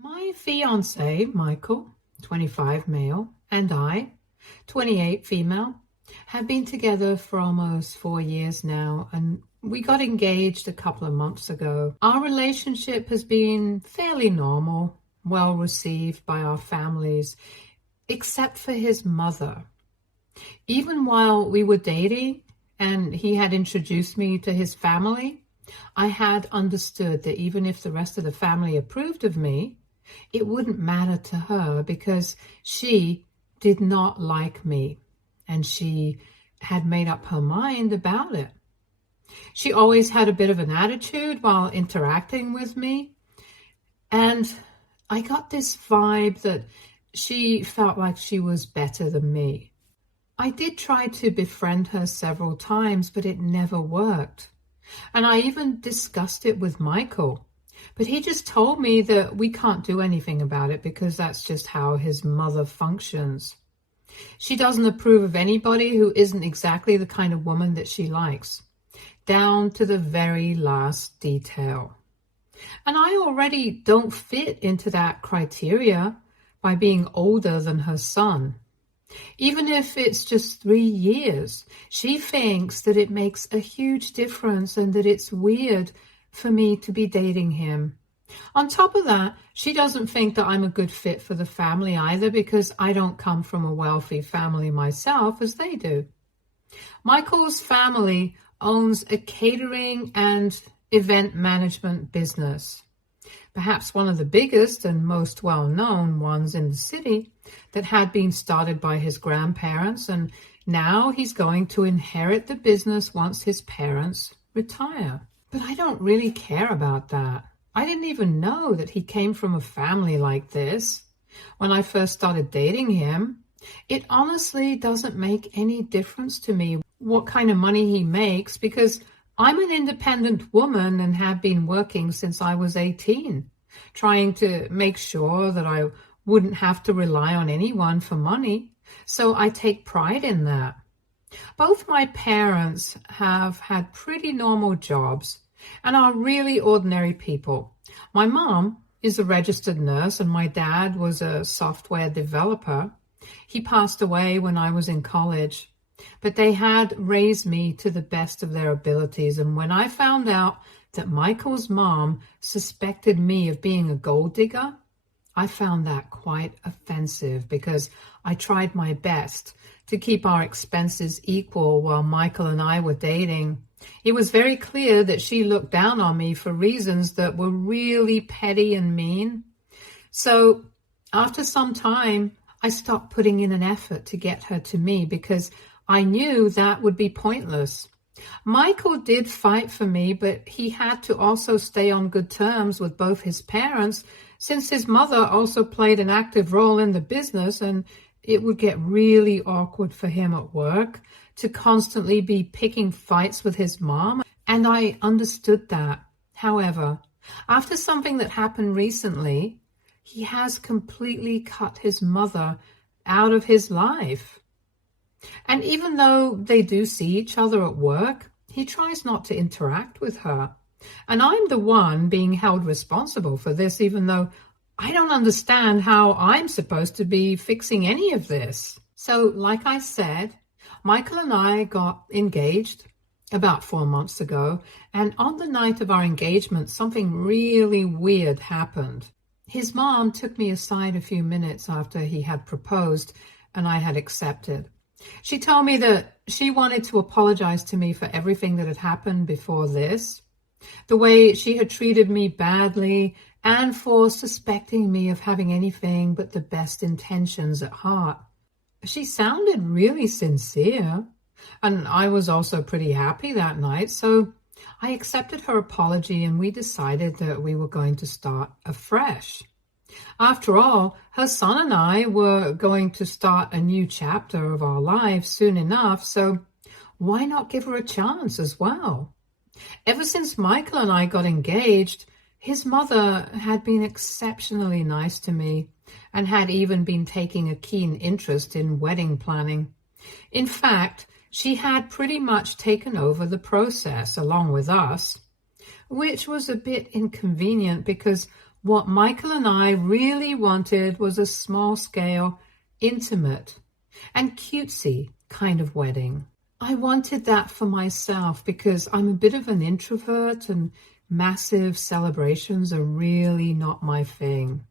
My fiance, Michael, 25 male, and I, 28 female, have been together for almost 4 years now, and we got engaged a couple of months ago. Our relationship has been fairly normal, well received by our families, except for his mother. Even while we were dating and he had introduced me to his family, I had understood that even if the rest of the family approved of me, it wouldn't matter to her because she did not like me and she had made up her mind about it. She always had a bit of an attitude while interacting with me, and I got this vibe that she felt like she was better than me. I did try to befriend her several times, but it never worked. And I even discussed it with Michael. But he just told me that we can't do anything about it because that's just how his mother functions. She doesn't approve of anybody who isn't exactly the kind of woman that she likes, down to the very last detail. And I already don't fit into that criteria by being older than her son. Even if it's just 3 years, she thinks that it makes a huge difference and that it's weird for me to be dating him. On top of that, she doesn't think that I'm a good fit for the family either because I don't come from a wealthy family myself as they do. Michael's family owns a catering and event management business, perhaps one of the biggest and most well-known ones in the city, that had been started by his grandparents, and now he's going to inherit the business once his parents retire. But I don't really care about that. I didn't even know that he came from a family like this when I first started dating him. It honestly doesn't make any difference to me what kind of money he makes because I'm an independent woman and have been working since I was 18, trying to make sure that I wouldn't have to rely on anyone for money. So I take pride in that. Both my parents have had pretty normal jobs and are really ordinary people. My mom is a registered nurse and my dad was a software developer. He passed away when I was in college, but they had raised me to the best of their abilities. And when I found out that Michael's mom suspected me of being a gold digger, I found that quite offensive because I tried my best to keep our expenses equal while Michael and I were dating. It was very clear that she looked down on me for reasons that were really petty and mean. So after some time, I stopped putting in an effort to get her to me because I knew that would be pointless. Michael did fight for me, but he had to also stay on good terms with both his parents since his mother also played an active role in the business, and it would get really awkward for him at work to constantly be picking fights with his mom, and I understood that. However, after something that happened recently, he has completely cut his mother out of his life. And even though they do see each other at work, he tries not to interact with her. And I'm the one being held responsible for this, even though I don't understand how I'm supposed to be fixing any of this. So, like I said, Michael and I got engaged about 4 months ago, and on the night of our engagement, something really weird happened. His mom took me aside a few minutes after he had proposed, and I had accepted. She told me that she wanted to apologize to me for everything that had happened before this, the way she had treated me badly, and for suspecting me of having anything but the best intentions at heart. She sounded really sincere, and I was also pretty happy that night, so I accepted her apology and we decided that we were going to start afresh. After all, her son and I were going to start a new chapter of our lives soon enough, so why not give her a chance as well? Ever since Michael and I got engaged, his mother had been exceptionally nice to me and had even been taking a keen interest in wedding planning. In fact, she had pretty much taken over the process along with us, which was a bit inconvenient because What Michael and I really wanted was a small-scale, intimate, and cutesy kind of wedding. I wanted that for myself because I'm a bit of an introvert and massive celebrations are really not my thing.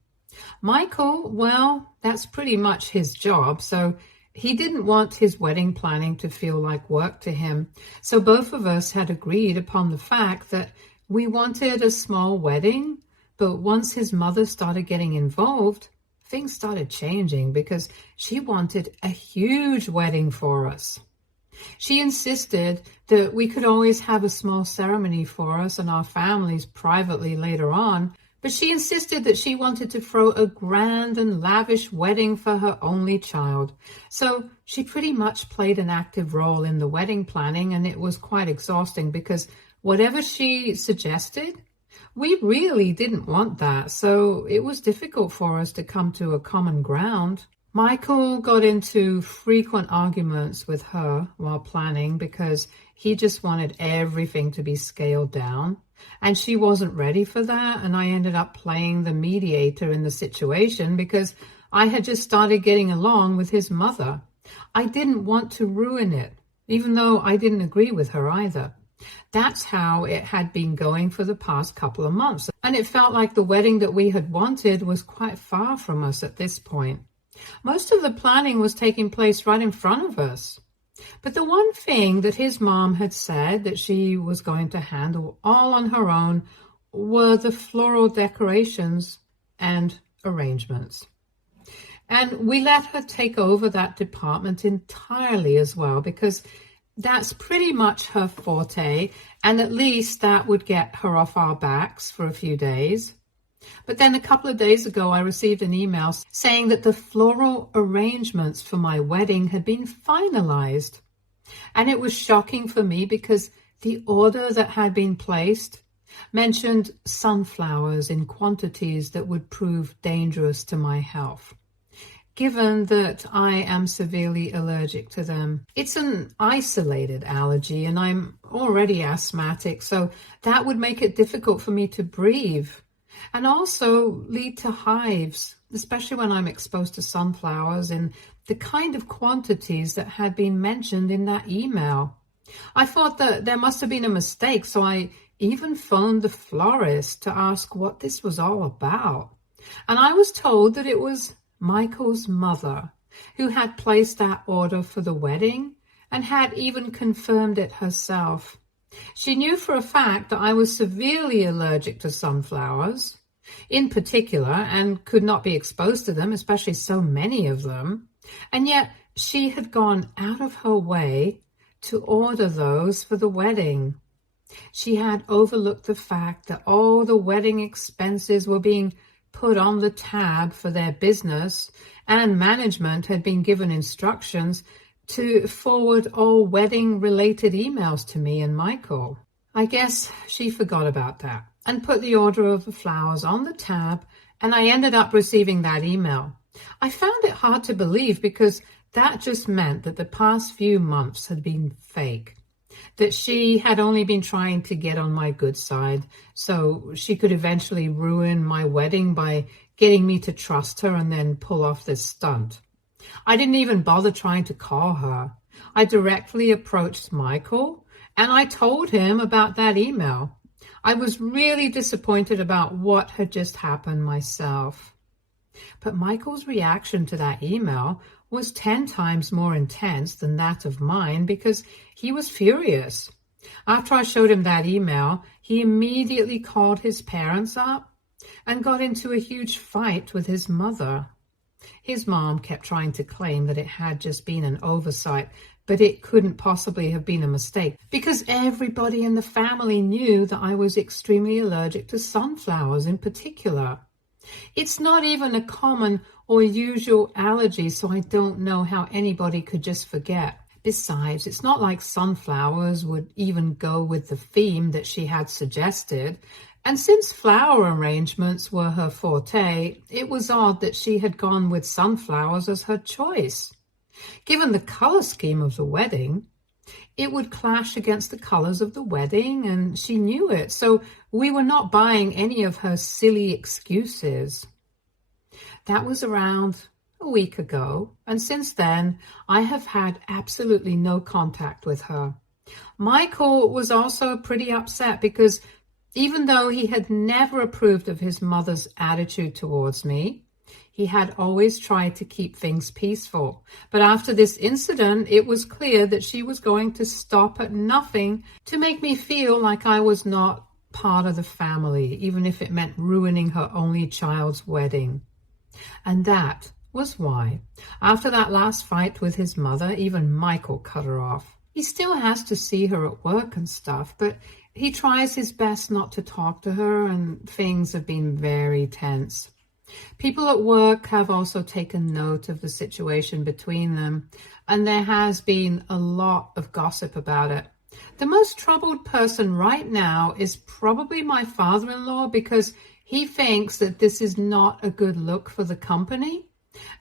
Michael, well, that's pretty much his job, so he didn't want his wedding planning to feel like work to him. So both of us had agreed upon the fact that we wanted a small wedding, but once his mother started getting involved, things started changing because she wanted a huge wedding for us. She insisted that we could always have a small ceremony for us and our families privately later on, but she insisted that she wanted to throw a grand and lavish wedding for her only child. So she pretty much played an active role in the wedding planning, and it was quite exhausting because whatever she suggested, we really didn't want that. So it was difficult for us to come to a common ground. Michael got into frequent arguments with her while planning because he just wanted everything to be scaled down. And she wasn't ready for that, and I ended up playing the mediator in the situation because I had just started getting along with his mother. I didn't want to ruin it, even though I didn't agree with her either. That's how it had been going for the past couple of months, and it felt like the wedding that we had wanted was quite far from us at this point. Most of the planning was taking place right in front of us. But the one thing that his mom had said that she was going to handle all on her own were the floral decorations and arrangements. And we let her take over that department entirely as well, because that's pretty much her forte, and at least that would get her off our backs for a few days. But then a couple of days ago, I received an email saying that the floral arrangements for my wedding had been finalized. And it was shocking for me because the order that had been placed mentioned sunflowers in quantities that would prove dangerous to my health, given that I am severely allergic to them. It's an isolated allergy, and I'm already asthmatic, so that would make it difficult for me to breathe, and also lead to hives, especially when I'm exposed to sunflowers in the kind of quantities that had been mentioned in that email. I thought that there must have been a mistake, so I even phoned the florist to ask what this was all about. And I was told that it was Michael's mother who had placed that order for the wedding and had even confirmed it herself. She knew for a fact that I was severely allergic to sunflowers in particular and could not be exposed to them, especially so many of them. And yet she had gone out of her way to order those for the wedding. She had overlooked the fact that all the wedding expenses were being put on the tab for their business, and management had been given instructions to forward all wedding-related emails to me and Michael. I guess she forgot about that and put the order of the flowers on the tab, and I ended up receiving that email. I found it hard to believe because that just meant that the past few months had been fake, that she had only been trying to get on my good side so she could eventually ruin my wedding by getting me to trust her and then pull off this stunt. I didn't even bother trying to call her. I directly approached Michael and I told him about that email. I was really disappointed about what had just happened myself. But Michael's reaction to that email was 10 times more intense than that of mine because he was furious. After I showed him that email, he immediately called his parents up and got into a huge fight with his mother. His mom kept trying to claim that it had just been an oversight, but it couldn't possibly have been a mistake because everybody in the family knew that I was extremely allergic to sunflowers in particular. It's not even a common or usual allergy, so I don't know how anybody could just forget. Besides, it's not like sunflowers would even go with the theme that she had suggested. And since flower arrangements were her forte, it was odd that she had gone with sunflowers as her choice. Given the color scheme of the wedding, It would clash against the colors of the wedding, and she knew it, so we were not buying any of her silly excuses. That was around a week ago, and since then I have had absolutely no contact with her. Michael was also pretty upset because even though he had never approved of his mother's attitude towards me, he had always tried to keep things peaceful. But after this incident, it was clear that she was going to stop at nothing to make me feel like I was not part of the family, even if it meant ruining her only child's wedding. And that was why, after that last fight with his mother, even Michael cut her off. He still has to see her at work and stuff, but he tries his best not to talk to her, and things have been very tense. People at work have also taken note of the situation between them, and there has been a lot of gossip about it. The most troubled person right now is probably my father-in-law, because he thinks that this is not a good look for the company,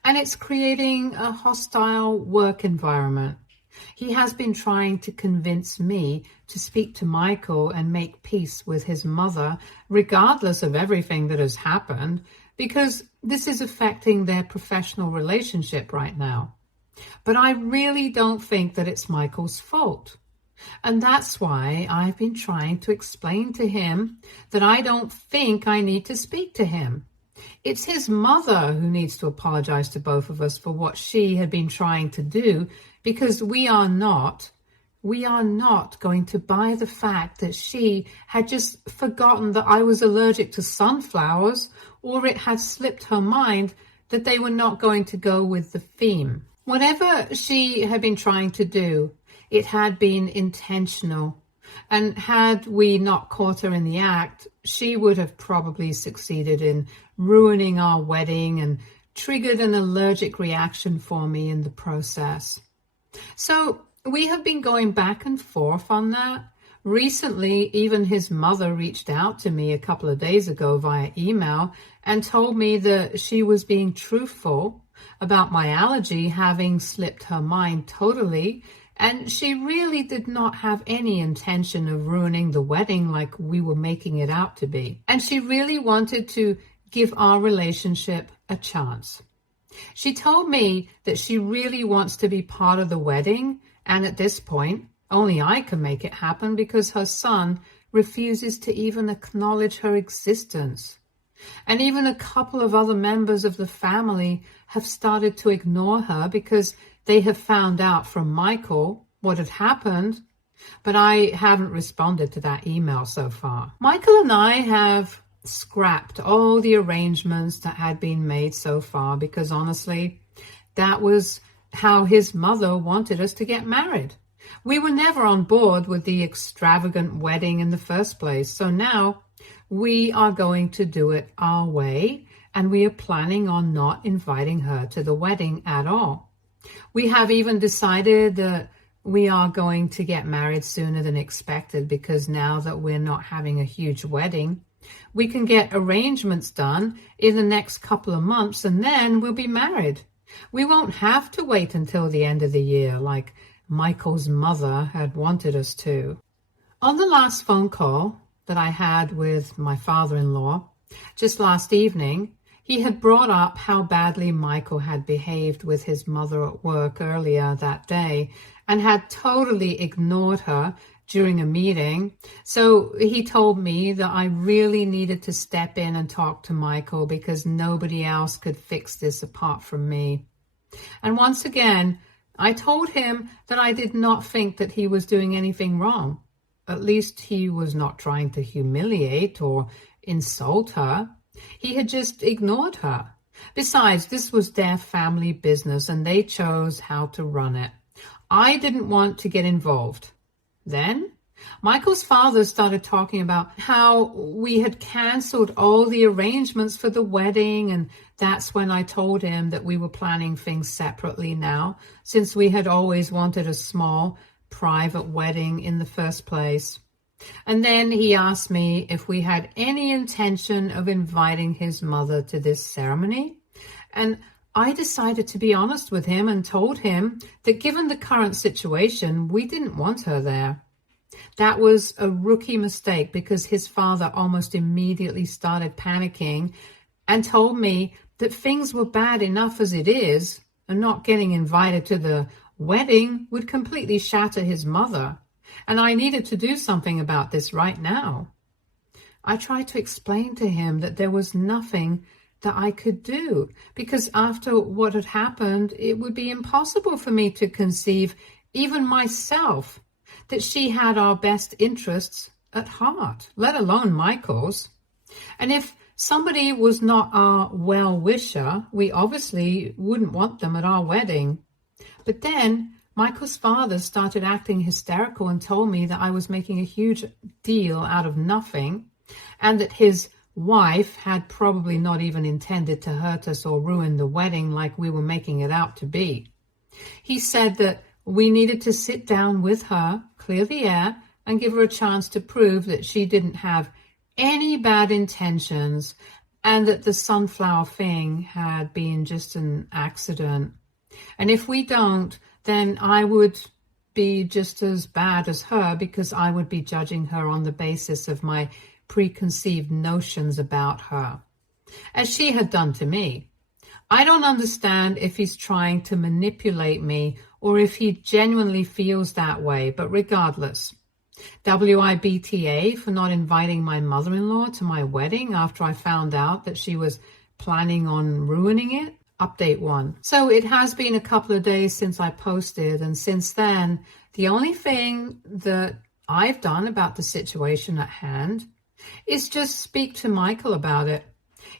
and it's creating a hostile work environment. He has been trying to convince me to speak to Michael and make peace with his mother, regardless of everything that has happened, because this is affecting their professional relationship right now. But I really don't think that it's Michael's fault. And that's why I've been trying to explain to him that I don't think I need to speak to him. It's his mother who needs to apologize to both of us for what she had been trying to do, because we are not going to buy the fact that she had just forgotten that I was allergic to sunflowers, or it had slipped her mind that they were not going to go with the theme. Whatever she had been trying to do, it had been intentional. And had we not caught her in the act, she would have probably succeeded in ruining our wedding and triggered an allergic reaction for me in the process. So we have been going back and forth on that. Recently, even his mother reached out to me a couple of days ago via email and told me that she was being truthful about my allergy having slipped her mind totally, and she really did not have any intention of ruining the wedding like we were making it out to be. And she really wanted to give our relationship a chance. She told me that she really wants to be part of the wedding, and at this point, only I can make it happen because her son refuses to even acknowledge her existence. And even a couple of other members of the family have started to ignore her because they have found out from Michael what had happened, but I haven't responded to that email so far. Michael and I have scrapped all the arrangements that had been made so far because honestly, that was how his mother wanted us to get married. We were never on board with the extravagant wedding in the first place, so now we are going to do it our way, and we are planning on not inviting her to the wedding at all. We have even decided that we are going to get married sooner than expected, because now that we're not having a huge wedding, we can get arrangements done in the next couple of months, and then we'll be married. We won't have to wait until the end of the year like Michael's mother had wanted us to. On the last phone call that I had with my father-in-law just last evening, he had brought up how badly Michael had behaved with his mother at work earlier that day and had totally ignored her during a meeting. So he told me that I really needed to step in and talk to Michael because nobody else could fix this apart from me. And once again, I told him that I did not think that he was doing anything wrong. At least he was not trying to humiliate or insult her. He had just ignored her. Besides, this was their family business and they chose how to run it. I didn't want to get involved. Then Michael's father started talking about how we had canceled all the arrangements for the wedding, and that's when I told him that we were planning things separately now, since we had always wanted a small, private wedding in the first place. And then he asked me if we had any intention of inviting his mother to this ceremony, and I decided to be honest with him and told him that given the current situation, we didn't want her there. That was a rookie mistake because his father almost immediately started panicking and told me that things were bad enough as it is, and not getting invited to the wedding would completely shatter his mother, and I needed to do something about this right now. I tried to explain to him that there was nothing that I could do because after what had happened, it would be impossible for me to conceive, even myself, that she had our best interests at heart, let alone Michael's. And if somebody was not our well-wisher, we obviously wouldn't want them at our wedding. But then Michael's father started acting hysterical and told me that I was making a huge deal out of nothing and that his wife had probably not even intended to hurt us or ruin the wedding like we were making it out to be. He said that we needed to sit down with her, clear the air, and give her a chance to prove that she didn't have any bad intentions and that the sunflower thing had been just an accident. And if we don't, then I would be just as bad as her because I would be judging her on the basis of my preconceived notions about her, as she had done to me. I don't understand if he's trying to manipulate me or if he genuinely feels that way, but regardless, WIBTA for not inviting my mother-in-law to my wedding after I found out that she was planning on ruining it. Update 1. So it has been a couple of days since I posted, and since then, the only thing that I've done about the situation at hand is just speak to Michael about it.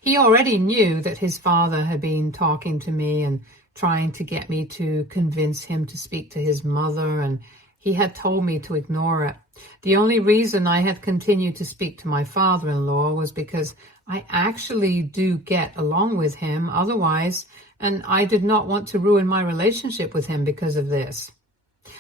He already knew that his father had been talking to me and trying to get me to convince him to speak to his mother, and he had told me to ignore it. The only reason I had continued to speak to my father-in-law was because I actually do get along with him otherwise, and I did not want to ruin my relationship with him because of this.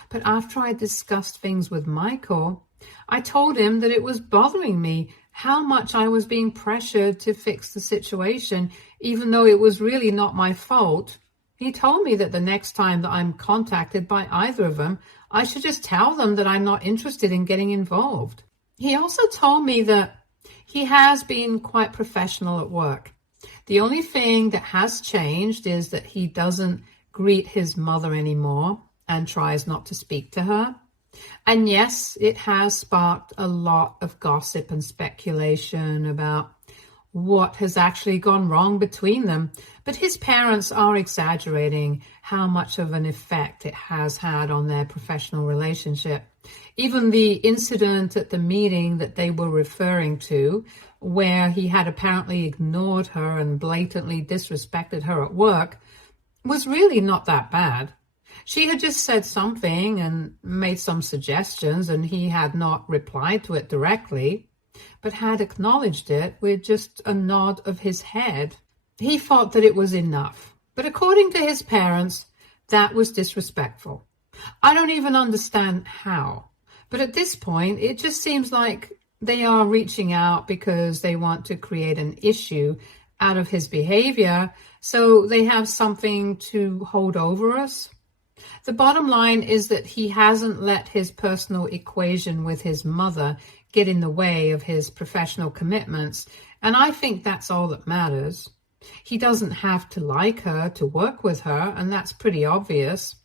But after I discussed things with Michael, I told him that it was bothering me how much I was being pressured to fix the situation, even though it was really not my fault. He told me that the next time that I'm contacted by either of them, I should just tell them that I'm not interested in getting involved. He also told me that he has been quite professional at work. The only thing that has changed is that he doesn't greet his mother anymore and tries not to speak to her. And yes, it has sparked a lot of gossip and speculation about what has actually gone wrong between them. But his parents are exaggerating how much of an effect it has had on their professional relationship. Even the incident at the meeting that they were referring to, where he had apparently ignored her and blatantly disrespected her at work, was really not that bad. She had just said something and made some suggestions, and he had not replied to it directly, but had acknowledged it with just a nod of his head. He thought that it was enough, but according to his parents, that was disrespectful. I don't even understand how, but at this point, it just seems like they are reaching out because they want to create an issue out of his behavior, so they have something to hold over us. The bottom line is that he hasn't let his personal equation with his mother get in the way of his professional commitments, and I think that's all that matters. He doesn't have to like her to work with her, and that's pretty obvious.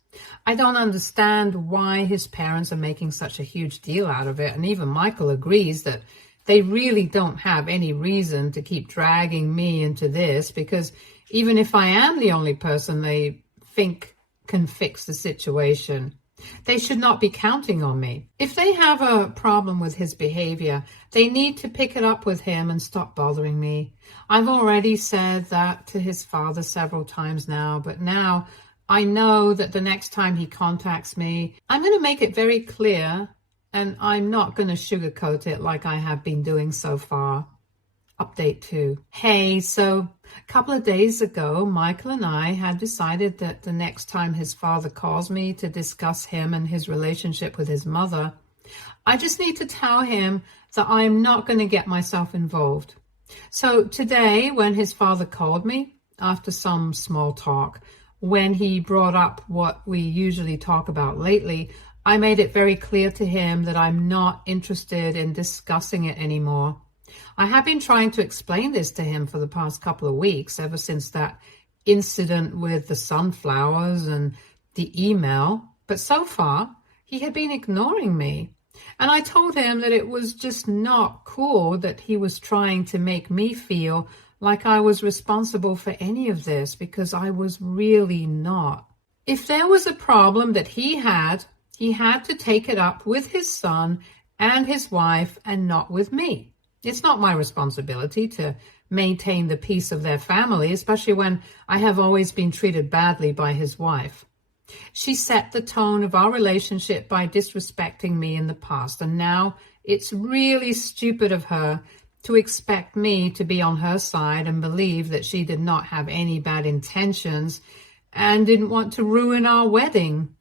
I don't understand why his parents are making such a huge deal out of it, and even Michael agrees that they really don't have any reason to keep dragging me into this, because even if I am the only person they think can fix the situation, they should not be counting on me. If they have a problem with his behavior, they need to pick it up with him and stop bothering me. I've already said that to his father several times now, but now I know that the next time he contacts me, I'm going to make it very clear, and I'm not going to sugarcoat it like I have been doing so far. Update 2. Hey, so a couple of days ago, Michael and I had decided that the next time his father calls me to discuss him and his relationship with his mother, I just need to tell him that I'm not going to get myself involved. So today, when his father called me, after some small talk. When he brought up what we usually talk about lately, I made it very clear to him that I'm not interested in discussing it anymore. I have been trying to explain this to him for the past couple of weeks, ever since that incident with the sunflowers and the email, but so far he had been ignoring me. And I told him that it was just not cool that he was trying to make me feel like I was responsible for any of this, because I was really not. If there was a problem that he had to take it up with his son and his wife and not with me. It's not my responsibility to maintain the peace of their family, especially when I have always been treated badly by his wife. She set the tone of our relationship by disrespecting me in the past, and now it's really stupid of her to expect me to be on her side and believe that she did not have any bad intentions and didn't want to ruin our wedding.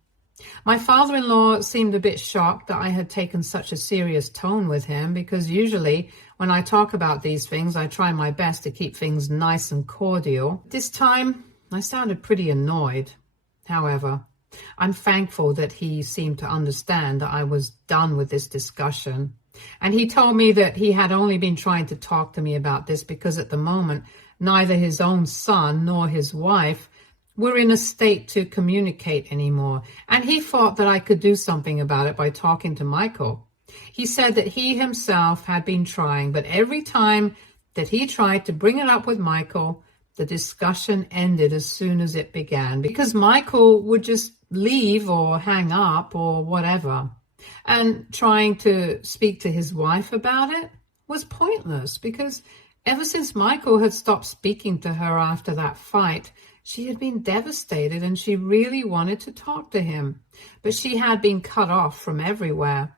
My father-in-law seemed a bit shocked that I had taken such a serious tone with him, because usually when I talk about these things, I try my best to keep things nice and cordial. This time, I sounded pretty annoyed. However, I'm thankful that he seemed to understand that I was done with this discussion. And he told me that he had only been trying to talk to me about this because at the moment, neither his own son nor his wife were in a state to communicate anymore. And he thought that I could do something about it by talking to Michael. He said that he himself had been trying, but every time that he tried to bring it up with Michael, the discussion ended as soon as it began, because Michael would just leave or hang up or whatever. And trying to speak to his wife about it was pointless, because ever since Michael had stopped speaking to her after that fight, she had been devastated and she really wanted to talk to him. But she had been cut off from everywhere.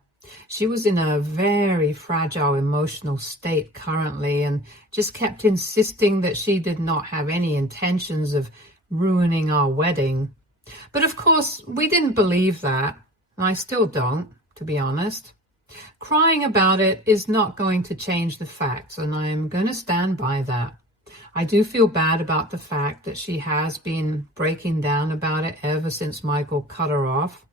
She was in a very fragile emotional state currently and just kept insisting that she did not have any intentions of ruining our wedding. But of course, we didn't believe that. And I still don't, to be honest. Crying about it is not going to change the facts, and I am going to stand by that. I do feel bad about the fact that she has been breaking down about it ever since Michael cut her off.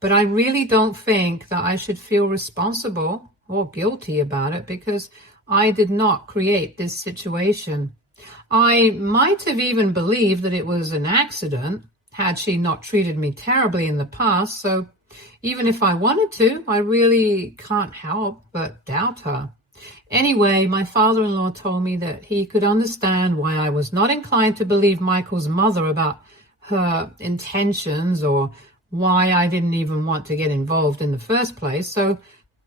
But I really don't think that I should feel responsible or guilty about it, because I did not create this situation. I might have even believed that it was an accident had she not treated me terribly in the past, so even if I wanted to, I really can't help but doubt her. Anyway, my father-in-law told me that he could understand why I was not inclined to believe Michael's mother about her intentions, or why I didn't even want to get involved in the first place. So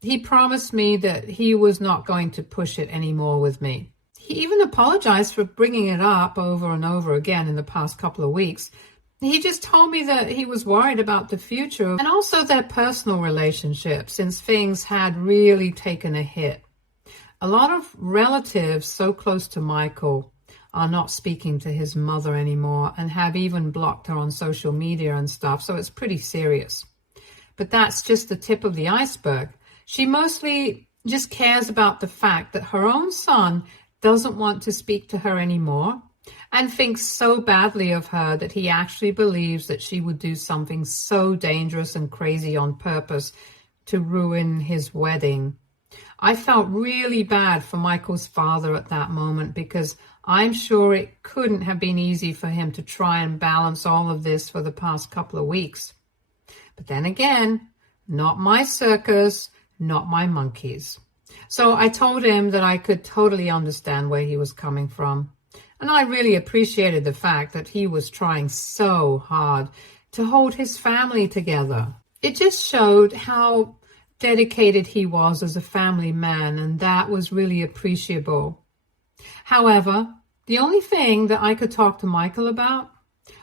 he promised me that he was not going to push it anymore with me. He even apologized for bringing it up over and over again in the past couple of weeks. He just told me that he was worried about the future and also their personal relationship, since things had really taken a hit. A lot of relatives so close to Michael are not speaking to his mother anymore and have even blocked her on social media and stuff, so it's pretty serious. But that's just the tip of the iceberg. She mostly just cares about the fact that her own son doesn't want to speak to her anymore, and thinks so badly of her that he actually believes that she would do something so dangerous and crazy on purpose to ruin his wedding. I felt really bad for Michael's father at that moment, because I'm sure it couldn't have been easy for him to try and balance all of this for the past couple of weeks. But then again, not my circus, not my monkeys. So I told him that I could totally understand where he was coming from. And I really appreciated the fact that he was trying so hard to hold his family together. It just showed how dedicated he was as a family man, and that was really appreciable. However, the only thing that I could talk to Michael about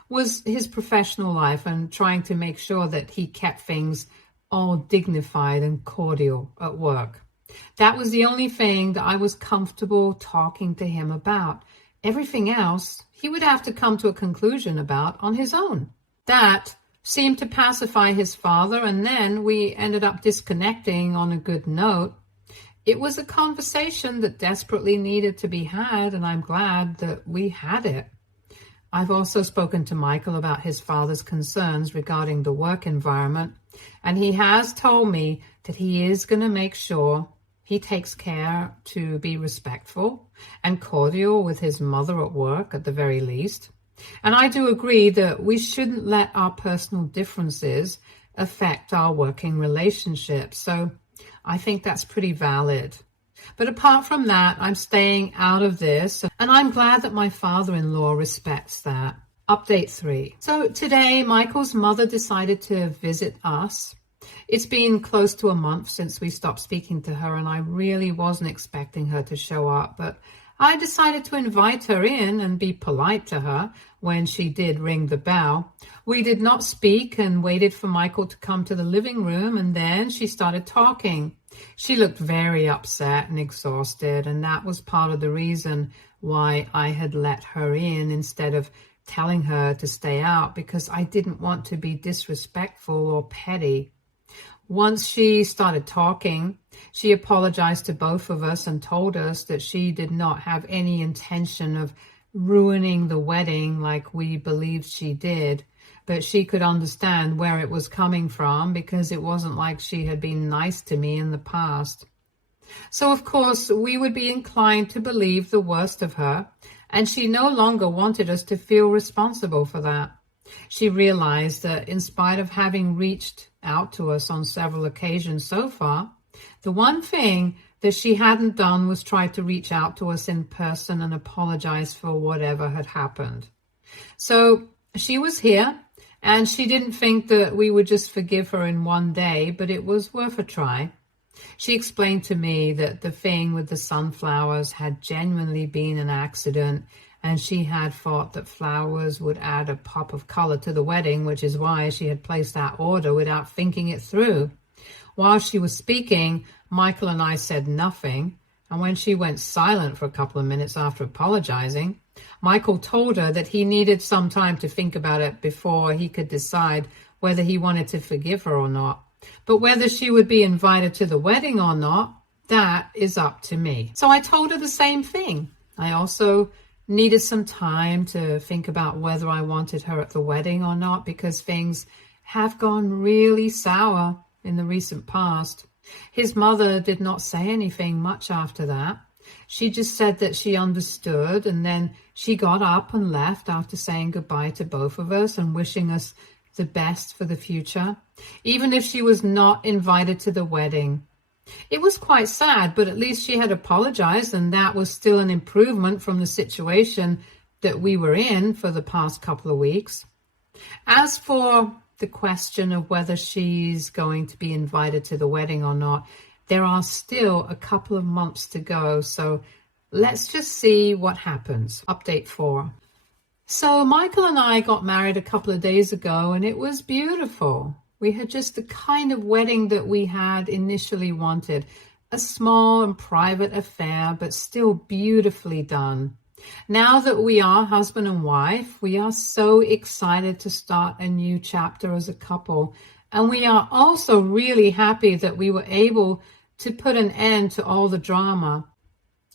was his professional life and trying to make sure that he kept things all dignified and cordial at work. That was the only thing that I was comfortable talking to him about. Everything else, he would have to come to a conclusion about on his own. That seemed to pacify his father, and then we ended up disconnecting on a good note. It was a conversation that desperately needed to be had, and I'm glad that we had it. I've also spoken to Michael about his father's concerns regarding the work environment, and he has told me that he is going to make sure he takes care to be respectful and cordial with his mother at work at the very least. And I do agree that we shouldn't let our personal differences affect our working relationship. So I think that's pretty valid. But apart from that, I'm staying out of this, and I'm glad that my father-in-law respects that. Update 3. So today, Michael's mother decided to visit us. It's been close to a month since we stopped speaking to her, and I really wasn't expecting her to show up, but I decided to invite her in and be polite to her when she did ring the bell. We did not speak and waited for Michael to come to the living room, and then she started talking. She looked very upset and exhausted, and that was part of the reason why I had let her in instead of telling her to stay out, because I didn't want to be disrespectful or petty. Once she started talking, she apologized to both of us and told us that she did not have any intention of ruining the wedding like we believed she did, but she could understand where it was coming from because it wasn't like she had been nice to me in the past. So, of course, we would be inclined to believe the worst of her, and she no longer wanted us to feel responsible for that. She realized that in spite of having reached out to us on several occasions so far, the one thing that she hadn't done was try to reach out to us in person and apologize for whatever had happened. So she was here, and she didn't think that we would just forgive her in one day, but it was worth a try. She explained to me that the thing with the sunflowers had genuinely been an accident, and she had thought that flowers would add a pop of color to the wedding, which is why she had placed that order without thinking it through. While she was speaking, Michael and I said nothing, and when she went silent for a couple of minutes after apologizing, Michael told her that he needed some time to think about it before he could decide whether he wanted to forgive her or not. But whether she would be invited to the wedding or not, that is up to me. So I told her the same thing. I also needed some time to think about whether I wanted her at the wedding or not, because things have gone really sour in the recent past. His mother did not say anything much after that. She just said that she understood, and then she got up and left after saying goodbye to both of us and wishing us the best for the future, even if she was not invited to the wedding. It was quite sad, but at least she had apologized, and that was still an improvement from the situation that we were in for the past couple of weeks. As for the question of whether she's going to be invited to the wedding or not, there are still a couple of months to go, so let's just see what happens. Update 4. So Michael and I got married a couple of days ago, and it was beautiful. We had just the kind of wedding that we had initially wanted, a small and private affair, but still beautifully done. Now that we are husband and wife, we are so excited to start a new chapter as a couple. And we are also really happy that we were able to put an end to all the drama.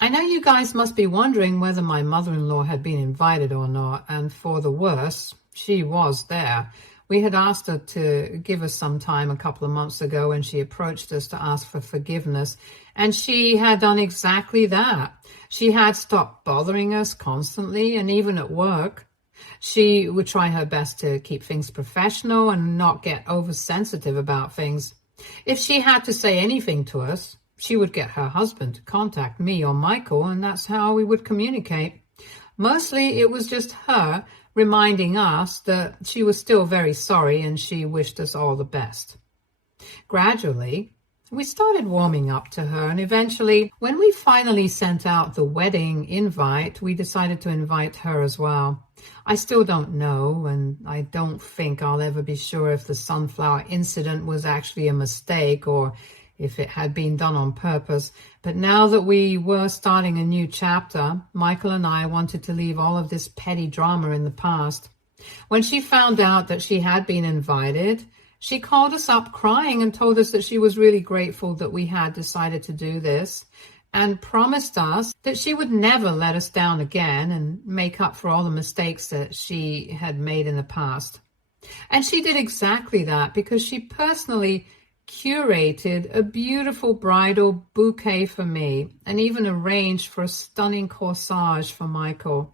I know you guys must be wondering whether my mother-in-law had been invited or not, and for the worse, she was there. We had asked her to give us some time a couple of months ago when she approached us to ask for forgiveness, and she had done exactly that. She had stopped bothering us constantly, and even at work. She would try her best to keep things professional and not get oversensitive about things. If she had to say anything to us, she would get her husband to contact me or Michael, and that's how we would communicate. Mostly it was just her reminding us that she was still very sorry and she wished us all the best. Gradually, we started warming up to her, and eventually, when we finally sent out the wedding invite, we decided to invite her as well. I still don't know, and I don't think I'll ever be sure if the sunflower incident was actually a mistake or if it had been done on purpose. But now that we were starting a new chapter, Michael and I wanted to leave all of this petty drama in the past. When she found out that she had been invited, she called us up crying and told us that she was really grateful that we had decided to do this. and promised us that she would never let us down again and make up for all the mistakes that she had made in the past. And she did exactly that because she personally curated a beautiful bridal bouquet for me and even arranged for a stunning corsage for Michael.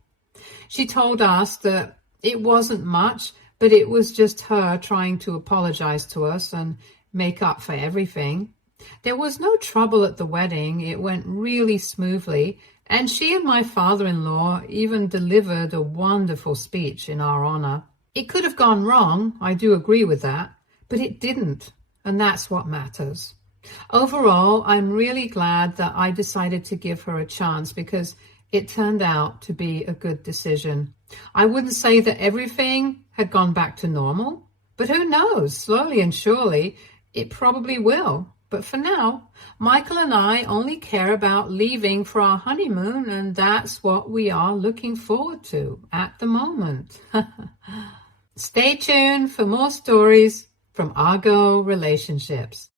She told us that it wasn't much, but it was just her trying to apologize to us and make up for everything. There was no trouble at the wedding. It went really smoothly, and she and my father-in-law even delivered a wonderful speech in our honor. It could have gone wrong, I do agree with that, but it didn't, and that's what matters. Overall, I'm really glad that I decided to give her a chance because it turned out to be a good decision. I wouldn't say that everything had gone back to normal, but who knows? Slowly and surely, it probably will. But for now, Michael and I only care about leaving for our honeymoon, and that's what we are looking forward to at the moment. Stay tuned for more stories from our girl relationships.